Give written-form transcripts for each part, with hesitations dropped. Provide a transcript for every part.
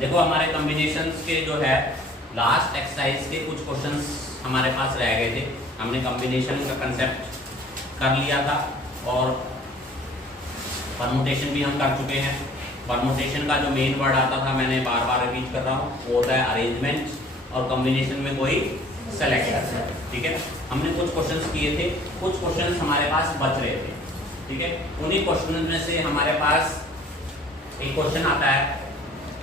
देखो हमारे कॉम्बिनेशंस के जो है लास्ट एक्सरसाइज के कुछ क्वेश्चंस हमारे पास रह गए थे। हमने कॉम्बिनेशन का कंसेप्ट कर लिया था और परमुटेशन भी हम कर चुके हैं। परमुटेशन का जो मेन वर्ड आता था, मैंने बार बार रिपीट कर रहा हूँ, वो होता है अरेंजमेंट और कॉम्बिनेशन में कोई सेलेक्ट। ठीक है, हमने कुछ क्वेश्चंस किए थे, कुछ क्वेश्चंस हमारे पास बच रहे थे। ठीक है, उन्हीं क्वेश्चन में से हमारे पास एक क्वेश्चन आता है,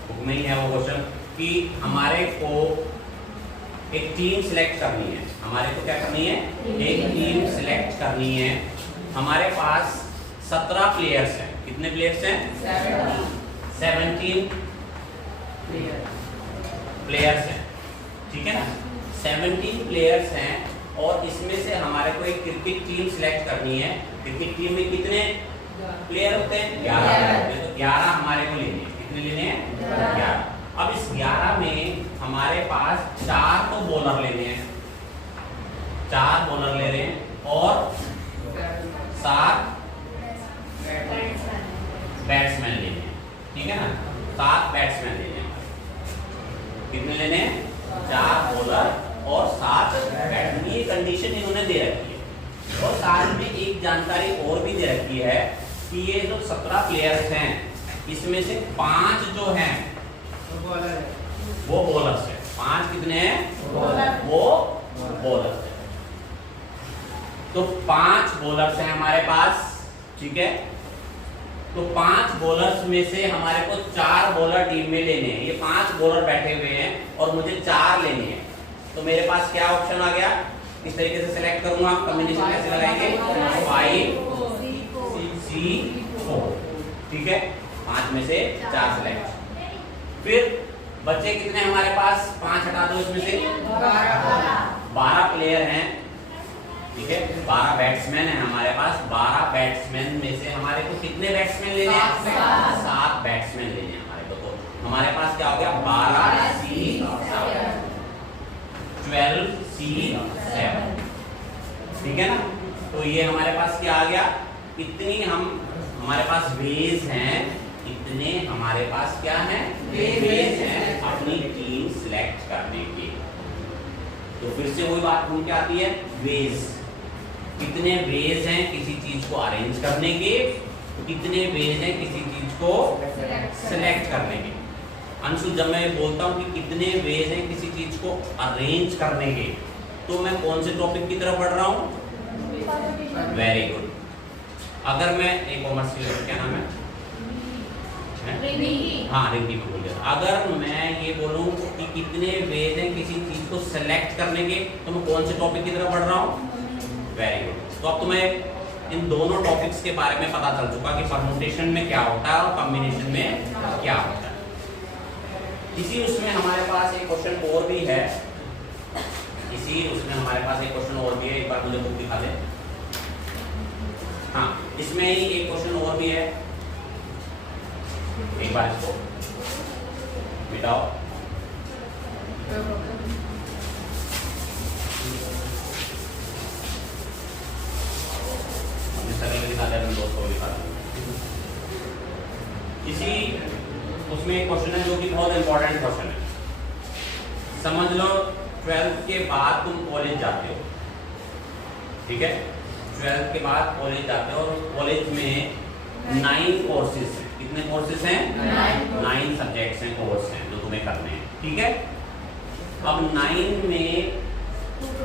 बुक में ही है वो क्वेश्चन, कि हमारे को एक टीम सिलेक्ट करनी है। हमारे को क्या करनी है? एक टीम सिलेक्ट करनी है। हमारे पास 17 प्लेयर्स हैं। कितने प्लेयर्स हैं? 17 प्लेयर्स हैं। ठीक है ना, 17 प्लेयर्स हैं और इसमें से हमारे को एक क्रिकेट टीम सिलेक्ट करनी है। क्रिकेट टीम में कितने प्लेयर होते हैं? 11। तो 11 हमारे को लेने हैं। कितने लेने हैं? 11। अब इस 11 में हमारे पास 4 तो बॉलर लेने हैं, 4 बॉलर ले रहे हैं और 7 बैट्समैन लेने हैं। ठीक है ना, 7 बैट्समैन लेने हैं। कितने लेने हैं? 4 बॉलर और 7 बैट्समैन। ये कंडीशन इन्होंने दे रखी है और साथ में एक जानकारी और भी दे रखी है कि ये जो 17 प्लेयर्स हैं इसमें से 5 जो हैं वो बॉलर्स हैं। 5 कितने हैं? वो बॉलर्स हैं। तो 5 बॉलर्स हैं हमारे पास। ठीक है, तो 5 बॉलर्स में से हमारे को 4 बॉलर टीम में लेने हैं। ये 5 बॉलर बैठे हुए हैं और मुझे 4 लेने हैं। तो मेरे पास क्या ऑप्शन आ गया? इस तरीके से सिलेक्ट करूंगा। कॉम्बिनेशन कैसे लगाएंगे? 5C4। ठीक है, 5 में से 4 सिलेक्ट। फिर बच्चे कितने हमारे पास? 5 हटा दो, इसमें से 12 प्लेयर हैं। ठीक है, 12 बैट्समैन हैं हमारे पास। 12 बैट्समैन में से हमारे को कितने बैट्समैन लेने हैं? 7 बैट्समैन लेने हैं हमारे को। तो हमारे पास क्या हो गया? 12C7, 12C7। ठीक है ना, तो ये हमारे पास क्या आ गया? इतनी हमारे पास वेज हैं, इतने हमारे पास क्या हैं? वेज हैं अपनी टीम सिलेक्ट करने के। तो फिर से वही बात घूम के आती है, वेज। कितने वेज हैं किसी चीज को अरेंज करने के, कितने वेज हैं किसी चीज को सिलेक्ट करने के। अंशु, जब मैं बोलता हूँ कि कितने वेज हैं किसी चीज को अरेंज करने के, तो मैं कौन से टॉपिक की तरफ बढ़ रहा हूँ? Very good. अगर मैं एक कॉमर्स की, क्या नाम है? हाँ, रिंकी को बोलिए। अगर मैं ये बोलूँ कि कितने वेज हैं किसी चीज को सिलेक्ट करने के, तो मैं कौन से टॉपिक की तरफ बढ़ रहा हूँ? Very good. तो अब तुम्हें इन दोनों टॉपिक्स के बारे में पता चल चुका कि परमुटेशन में क्या होता है और कॉम्बिनेशन में क्या होता है। इसी उसमें हमारे पास एक क्वेश्चन और भी है। इसी उसमें हमारे पास एक क्वेश्चन और भी है। एक बार मुझे बुक दिखा दे। हाँ, इसमें ही एक क्वेश्चन और भी है। एक बार इसको मिटाओ। दिखा दे, दोस्तों को दिखा दे। इसी उसमें एक क्वेश्चन है जो कि बहुत इंपॉर्टेंट क्वेश्चन है। समझ लो 12th के बाद तुम कॉलेज जाते हो। ठीक है, 12th के बाद कॉलेज जाते हो और कॉलेज में 9 कोर्सेज हैं। कितने कोर्सेज हैं? 9 सब्जेक्ट्स हैं, कोर्स हैं जो तुम्हें करने हैं। ठीक है, अब 9 में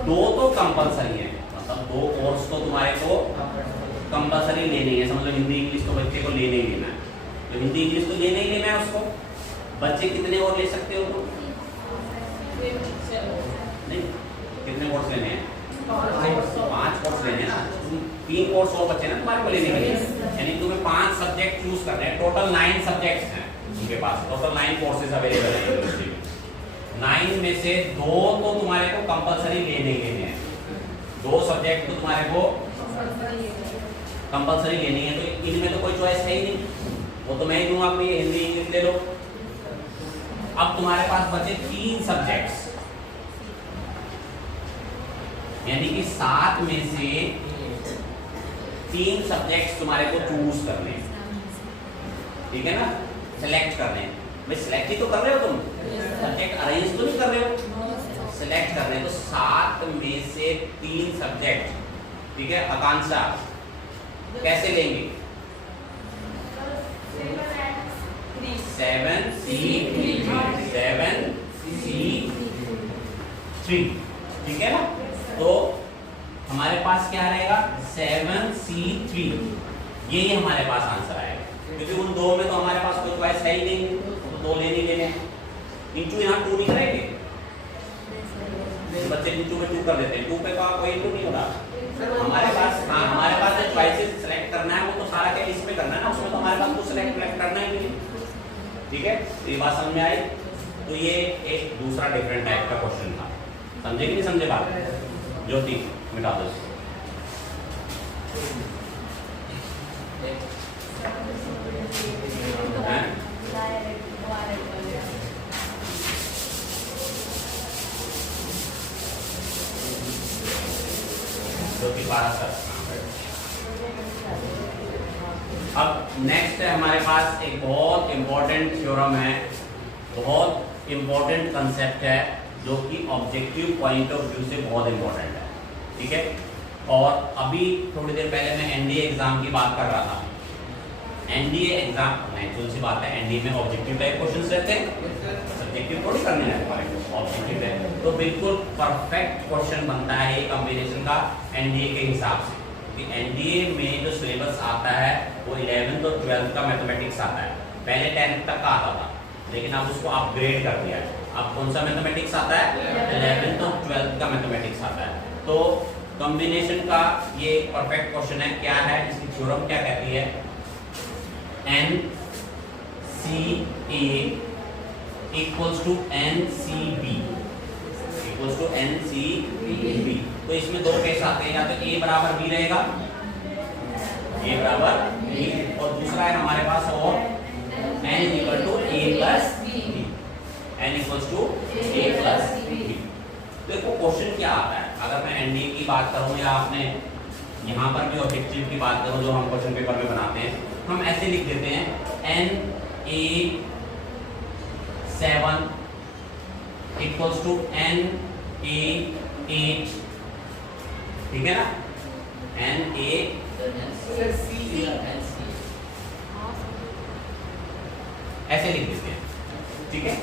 2 तो कंपलसरी है, मतलब 2 कोर्स तो तुम्हारे को कंपलसरी लेने हैं। समझ लो हिंदी इंग्लिश तो बच्चे को लेने ही लेना है। तो हिंदी इंग्लिश तो लेने ही लेना है उसको। बच्चे कितने और ले सकते हो तुम? नहीं, कितने कोर्स लेने हैं? 5 कोर्स लेने हैं ना। 3 कोर्स और बच्चे ना तुम्हारे को लेने के लिए, यानी तुम्हें 5 सब्जेक्ट चूज करने हैं। टोटल 9 सब्जेक्ट्स हैं उनके पास। टोटल 9 कोर्सेज अवेलेबल है यूनिवर्सिटी में। 9 में से 2 तो तुम्हारे को कंपलसरी लेने ही लेने हैं। 2 सब्जेक्ट तो तुम्हारे को कंपलसरी लेनी है। तो इनमें तो कोई चॉइस है ही नहीं, वो तो मैं ही दूंगा आपको, ये हिंदी इंग्लिश ले लो। अब तुम्हारे पास बचे 3 सब्जेक्ट्स, यानी कि 7 में से 3 सब्जेक्ट्स तुम्हारे को चूज करने हैं। ठीक है ना, सेलेक्ट करने हैं। भाई सिलेक्ट ही तो कर रहे हो तुम, सब्जेक्ट अरेंज तो नहीं कर रहे हो, सिलेक्ट कर रहे हो। तो 7 में से 3 सब्जेक्ट, ठीक है, आकांक्षा कैसे लेंगे? 7C3, ठीक है ना। तो हमारे पास क्या रहेगा? 7C3, यही हमारे पास आंसर आएगा, क्योंकि उन दो में तो हमारे पास कोई चॉइस है ही नहीं, तो 2 लेने ही लेने। इंटू यहाँ 2 नहीं करेंगे, बच्चे इंटू में 2 कर देते हैं, 2 पे का कोई इंटू नहीं होगा हमारे पास। हाँ, हमारे पास जो चॉइसेस सेलेक्ट करना है वो तो सारा क्या इसमें करना है ना, उसमें तो हमारे पास कुछ सेलेक्ट करना ही नहीं, ठीक है। तो ये बात समझ में आई। तो ये एक दूसरा डिफरेंट टाइप का क्वेश्चन था, समझे कि नहीं समझे बात? ज्योति मिटा दो। ज्योति पास कर। अब नेक्स्ट है हमारे पास एक बहुत इंपॉर्टेंट थ्योरम है, बहुत इंपॉर्टेंट कंसेप्ट है, जो कि ऑब्जेक्टिव पॉइंट ऑफ व्यू से बहुत इंपॉर्टेंट है, ठीक है। और अभी थोड़ी देर पहले मैं एनडीए एग्जाम की बात कर रहा था। एनडीए एग्जाम नेचुरल सी बात है, एनडीए में ऑब्जेक्टिव टाइप क्वेश्चंस रहते हैं, सब्जेक्टिव थोड़ी करने हैं हमारे को, ऑब्जेक्टिव है। तो बिल्कुल परफेक्ट क्वेश्चन बनता है ये कॉम्बिनेशन का एनडीए के हिसाब से। एनडीए में जो सिलेबस आता है वो 11th और 12th का मैथमेटिक्स आता है, पहले 10th तक का आता था, लेकिन अब उसको अपग्रेड कर दिया है। अब कौन सा मैथमेटिक्स आता है? 11th और 12th का मैथमेटिक्स आता है। तो कॉम्बिनेशन का ये परफेक्ट क्वेश्चन है। क्या है इसकी थ्योरम, क्या कहती है? NCA equals to NCB equals to NCB। तो इसमें दो केस आते हैं, या तो A बराबर B रहेगा, A बराबर B, और दूसरा है हमारे पास और N equal to A plus B, N equals to A plus B। देखो क्वेश्चन क्या आता है, अगर मैं एनडीए की बात करूं या आपने यहाँ पर भी ऑब्जेक्टिव की बात करूं जो हम क्वेश्चन पेपर में बनाते हैं, हम ऐसे लिख देते हैं NA7 इक्वल्स टू NA8, ठीक है ना, NA ऐसे लिख देते हैं, ठीक है।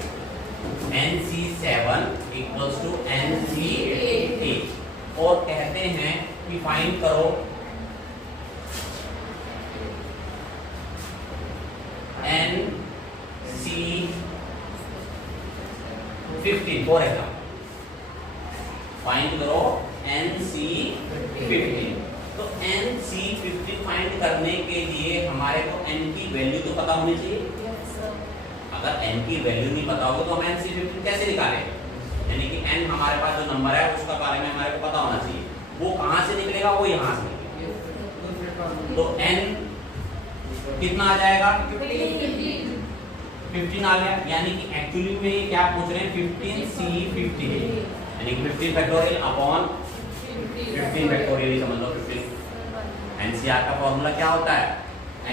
NC7 इक्वल्स टू NC8 और कहते हैं कि फाइंड करो NC15 फॉर एग्जाम्पल, फाइंड करो NC15। तो NC15 फाइंड करने के लिए हमारे को N की वैल्यू तो पता होनी चाहिए। अगर n की वैल्यू नहीं पता होगी तो हम NC15 कैसे निकालें? यानी कि n हमारे पास जो नंबर है उसका बारे में हमारे को पता होना चाहिए, वो कहाँ से निकलेगा, वो यहाँ से निकलेगा। तो n कितना आ जाएगा? 15 आ गया। यानी कि एक्चुअली में ये क्या पूछ रहे हैं? 15C15, यानी 15 फैक्टोरियल अपॉन 15 फैक्टोरियल ही समझ लो 15। NCR का फॉर्मूला क्या होता है?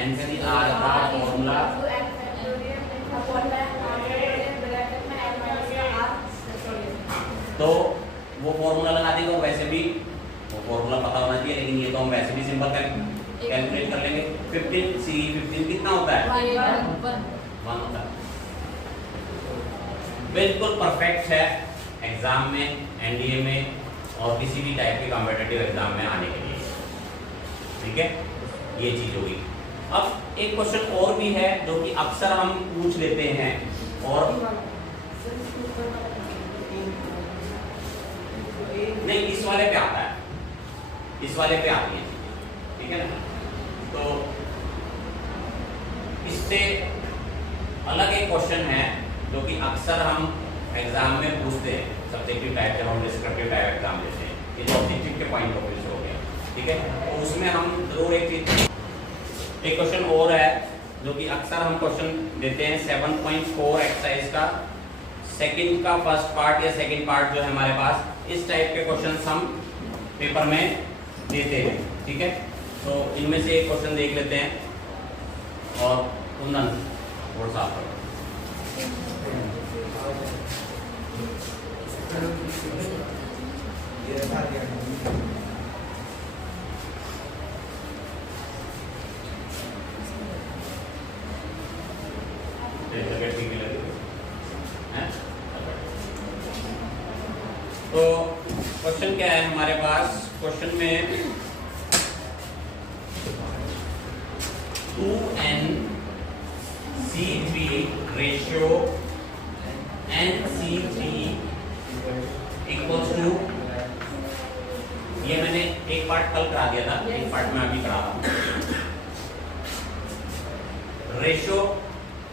NCR का फॉर्मूला तो वो फॉर्मूला लगा देंगे, और वैसे भी वो फॉर्मूला पता होना चाहिए, लेकिन ये तो हम वैसे भी सिंपल कैलकुलेट कर लेंगे। 15C15 कितना होता है? 1 होता है। बिल्कुल परफेक्ट है एग्जाम में, एनडीए में और किसी भी टाइप के कॉम्पिटिटिव एग्जाम में आने के लिए, ठीक है। ये चीज होगी। अब एक क्वेश्चन और भी है जो कि अक्सर हम पूछ लेते हैं, और नहीं इस वाले पे आता है, इस वाले पे आती है, ठीक है ना। तो इससे अलग एक क्वेश्चन है जो कि अक्सर हम एग्जाम में पूछते हैं, सब्जेक्टिव टाइप जब हम डिस्क्रिप्टिव टाइप एग्जाम देते हैं, ये तो ऑब्जेक्टिव के पॉइंट ऑफ व्यू से हो गया, ठीक है। तो उसमें हम जरूर एक क्वेश्चन और है जो कि अक्सर हम क्वेश्चन देते हैं 7.4 एक्सरसाइज का सेकंड का फर्स्ट पार्ट या सेकंड पार्ट जो है हमारे पास, इस टाइप के क्वेश्चंस हम पेपर में देते हैं, ठीक है। तो इनमें से एक क्वेश्चन देख लेते हैं, और कुंदन बोर्ड साफ करो। तो क्वेश्चन क्या है हमारे पास, क्वेश्चन में 2nC3 ratio nC3 equals to, ये मैंने एक पार्ट कल करा दिया था, एक पार्ट में अभी करा रहा हूं। रेशियो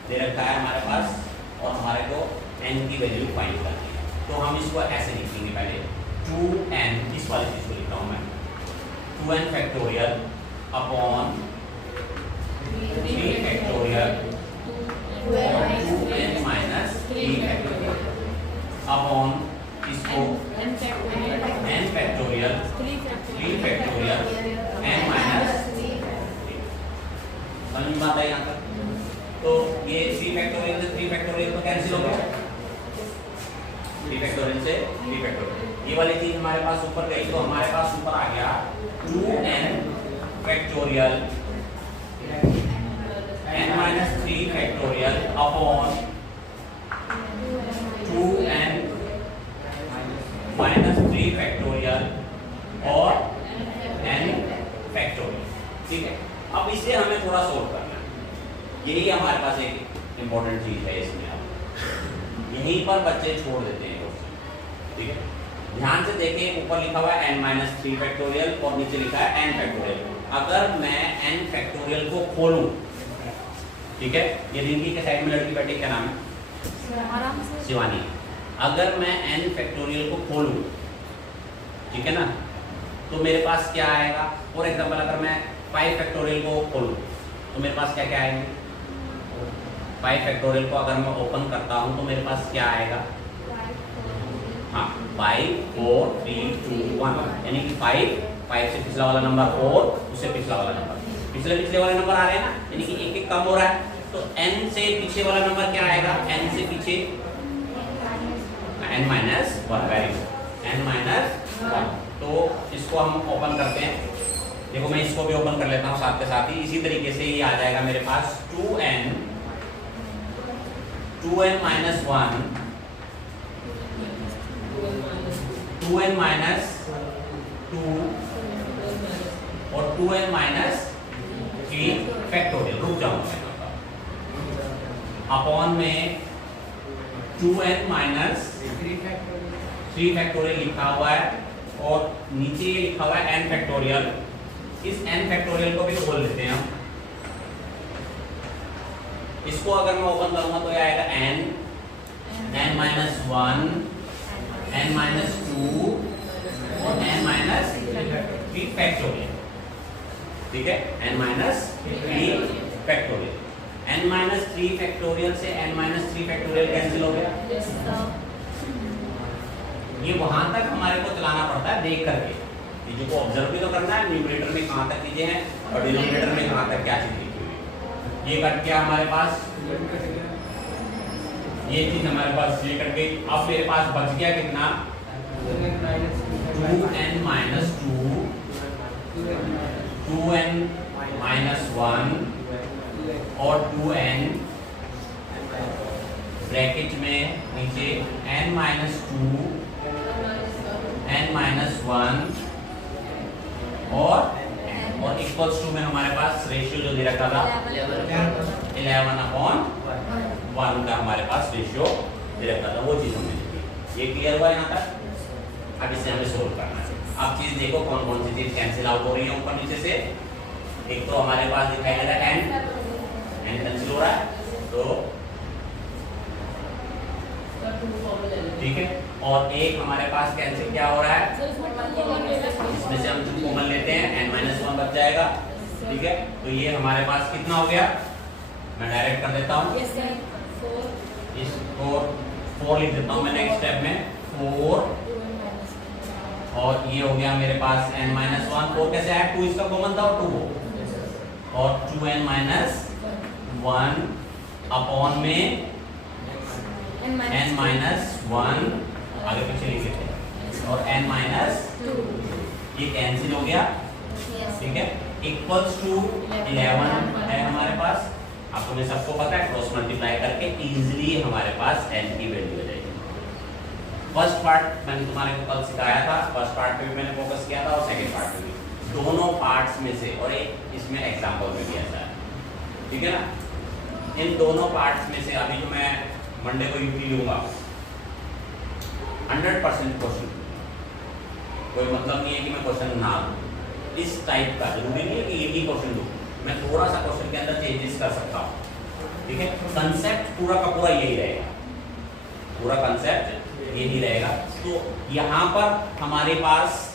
दे रखा है हमारे पास और हमारे को n की वैल्यू फाइंड करनी है, तो हम इसको ऐसे लिखेंगे। पहले 2n, इस वाले चीज को लिख रहा हूं मैं, 2n फैक्टोरियल अपॉन 3 फैक्टोरियल और 2n माइनस 3 फैक्टोरियल अपॉन इसको n factorial 3 factorial n minus 3। समझ में बात है यहाँ तक? तो ये 3 फैक्टोरियल से 3 फैक्टोरियल तो कैंसिल हो गया, 3 फैक्टोरियल से 3 फैक्टोरियल, ये वाली चीज हमारे पास ऊपर गई, तो हमारे पास ऊपर आ गया 2n factorial n minus 3 factorial upon 2n minus 3 factorial और n फैक्टोरियल। ठीक है, अब इसे हमें थोड़ा सोल्व करना है, यही हमारे पास एक इंपॉर्टेंट चीज है इसमें। आप यहीं पर बच्चे छोड़ देते हैं क्वेश्चन। ठीक है, ध्यान से देखिए, ऊपर लिखा हुआ है n माइनस 3 फैक्टोरियल और नीचे लिखा है n फैक्टोरियल। अगर मैं n फैक्टोरियल को खोलूं, ठीक है, ये रिंकी के साइड में लड़की बैठी, क्या नाम है? शिवानी। अगर मैं n फैक्टोरियल को खोलूं, ठीक है ना, तो मेरे पास क्या आएगा? फॉर एग्जांपल अगर मैं 5 फैक्टोरियल को खोलूं तो मेरे पास क्या क्या आएंगे? 5 फैक्टोरियल को अगर मैं ओपन करता हूं तो मेरे पास क्या आएगा? हाँ, 5 4 3 2 1, यानी कि 5 से पिछला वाला नंबर 4, उससे पिछला वाला नंबर, पिछले वाले नंबर आ रहे हैं ना, यानी कि एक एक कम हो रहा है। तो n से पीछे वाला नंबर क्या आएगा? n से पीछे n minus 1, very good, n minus 1। तो इसको हम ओपन करते हैं, देखो मैं इसको भी ओपन कर लेता हूँ साथ के साथ ही। इसी तरीके से ये आ जाएगा मेरे पास 2n माइनस 1, 2n माइनस 2 और 2n माइनस 3 फैक्टोरियल। रुक जाऊंगा अपॉन में 2n माइनस 3 फैक्टोरियल लिखा हुआ है और नीचे ये लिखा हुआ है n फैक्टोरियल। इस n फैक्टोरियल को भी खोल लेते हैं हम। इसको अगर मैं ओपन करूंगा तो ये आएगा n माइनस 1, n माइनस 2 और n माइनस 3 फैक्टोरियल। ठीक है, n minus 3 factorial. n minus 3 factorial से n माइनस 3 फैक्टोरियल कैंसिल हो गया। ये वहां तक हमारे को चलाना पड़ता है देख करके, चीजों को ऑब्जर्व भी तो करना है, न्यूमरेटर में कहां तक चीजें हैं और डिनोमिनेटर में कहां तक क्या चीज लिखी हुई है। ये कट गया हमारे पास, ये चीज हमारे पास ये कट गई। अब मेरे पास बच गया कितना? 2n माइनस 2, 2n माइनस 1 और 2n ब्रैकेट में नीचे n माइनस 2, n माइनस 1 और इक्वल्स टू में हमारे पास रेशियो जो दे रखा था 11/1 का हमारे पास रेशियो दे रखा था, वो चीज हमने लिखी। ये क्लियर हुआ यहाँ तक? अब इसे हमें सोल्व करना है। अब चीज देखो कौन कौन सी चीज कैंसिल आउट हो रही है ऊपर नीचे से। एक तो हमारे पास दिखाई दे रहा है n कैंसिल हो रहा है, तो ठीक है, और एक हमारे पास कैंसिल क्या हो रहा है? इसमें से हम 2 कॉमन लेते हैं, n-1 बच जाएगा। ठीक है, तो ये हमारे पास कितना हो गया? मैं डायरेक्ट कर देता हूँ, इसको 4 लिख देता हूँ मैं नेक्स्ट स्टेप में, 4 और ये हो गया मेरे पास n-1। 4 कैसे आया? 2 इसका कॉमन था और 2 और 2n-1 अपॉन में n-1 आगे पीछे लिख देते हैं और n-2 ये कैंसिल हो गया। ठीक है, इक्वल्स टू 11 है हमारे पास। आपको मैं सबको पता है, क्रॉस मल्टीप्लाई करके इजीली हमारे पास n की वैल्यू आ जाएगी। फर्स्ट पार्ट मैंने तुम्हारे को कल सिखाया था, फर्स्ट पार्ट पे भी मैंने फोकस किया था और सेकंड पार्ट पे भी, दोनों पार्ट्स में से, और एक इसमें एग्जांपल में भी ऐसा है, ठीक है ना। इन दोनों पार्ट्स में से अभी जो मैं मंडे को यूपी लूंगा 100% क्वेश्चन, कोई मतलब नहीं है कि मैं क्वेश्चन ना दूं इस टाइप का, जरूरी नहीं है कि एक ही क्वेश्चन दूं, मैं थोड़ा सा क्वेश्चन के अंदर चेंजेस कर सकता हूँ, ठीक है। कंसेप्ट पूरा का पूरा यही रहेगा, पूरा कंसेप्ट यही रहेगा। तो यहाँ पर हमारे पास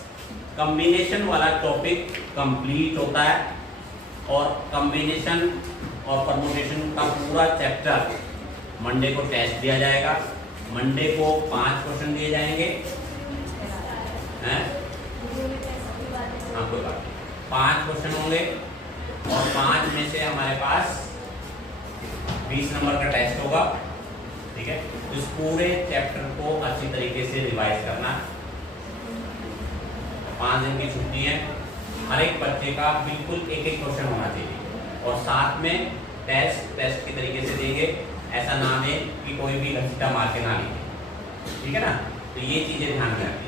कॉम्बिनेशन वाला टॉपिक कंप्लीट होता है और कॉम्बिनेशन और परमुटेशन का पूरा चैप्टर मंडे को टेस्ट दिया जाएगा। मंडे को 5 क्वेश्चन दिए जाएंगे, हैं? हाँ कोई बात नहीं, 5 क्वेश्चन होंगे और 5 में से हमारे पास 20 नंबर का टेस्ट होगा, ठीक है। इस पूरे चैप्टर को अच्छी तरीके से रिवाइज करना। 5 दिन की छुट्टी है, हर एक बच्चे का बिल्कुल एक एक क्वेश्चन होना चाहिए और साथ में टेस्ट की तरीके से देंगे, ऐसा ना दें कि कोई भी घसीटा मार के ना लिखे, ठीक है ना। तो ये चीजें ध्यान में रखें।